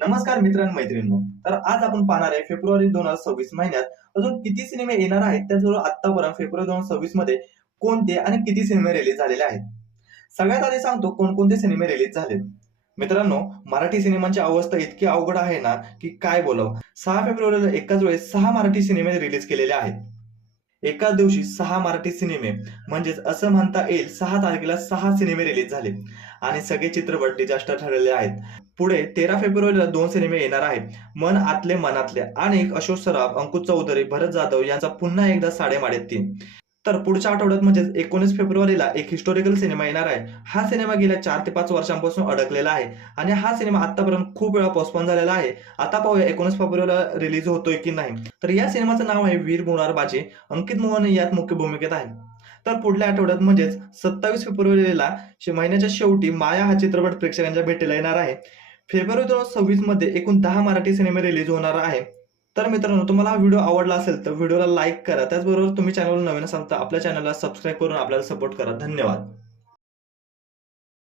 नमस्कार मित्रांनो मैत्रिणींनो. तर आज आपण पाहणार आहे फेब्रुवारी 2026 महिन्यात अजून किती सिनेमे येणार आहेत, त्याचबरोबर आतापर्यंत फेब्रुवारी 2026 मध्ये कोणते आणि किती सिनेमे रिलीज झालेले आहेत. सगळ्यात आधी सांगतो कोणकोणते सिनेमे रिलीज झालेत. मित्रांनो, मराठी सिनेमांची अवस्था इतकी अवघड आहे ना की काय बोलावं. 6 फेब्रुवारीला एकाच वेळेस 6 मराठी सिनेमे रिलीज केलेले आहेत. एकाच दिवशी 6 मराठी सिनेमे, म्हणजेच असं म्हणता येईल 6 तारखेला 6 सिनेमे रिलीज झाले आणि सगळे चित्रपट डिझास्टर ठरलेले आहेत. पुढे 13 फेब्रुवारीला 2 सिनेमे येणार आहेत. मन आतले मनातले आणि एक अशोक सराफ, अंकुश चौधरी, भरत जाधव यांचा पुन्हा एकदा साडेमाडे 3. तर पुढच्या आठवड्यात म्हणजेच 19 फेब्रुवारीला एक हिस्टॉरिकल सिनेमा येणार आहे. हा सिनेमा गेल्या 4 ते 5 वर्षांपासून अडकलेला आहे आणि हा सिनेमा आतापर्यंत खूप वेळा पोस्टपोन झालेला आहे. आता पाहूया 19 फेब्रुवारीला रिलीज होतोय की नाही. तर या सिनेमाचं नाव आहे वीर मोरारबाजी. अंकित मोहन यात मुख्य भूमिकेत आहे. तर पुढल्या आठवड्यात म्हणजेच 27 फेब्रुवारीला महिन्याच्या शेवटी माया हा चित्रपट प्रेक्षकांच्या भेटीला येणार आहे. फेब्रुवारी 2026 मध्ये एकूण 10 मराठी सिनेमे रिलीज होणार आहे. तर मित्रांनो, तुम्हाला हा व्हिडिओ आवडला असेल तर व्हिडिओला लाईक करा. त्याचबरोबर तुम्ही चॅनलवर नवीन असाल तर आपल्या चॅनलला सबस्क्राईब करून आपल्याला सपोर्ट करा. धन्यवाद.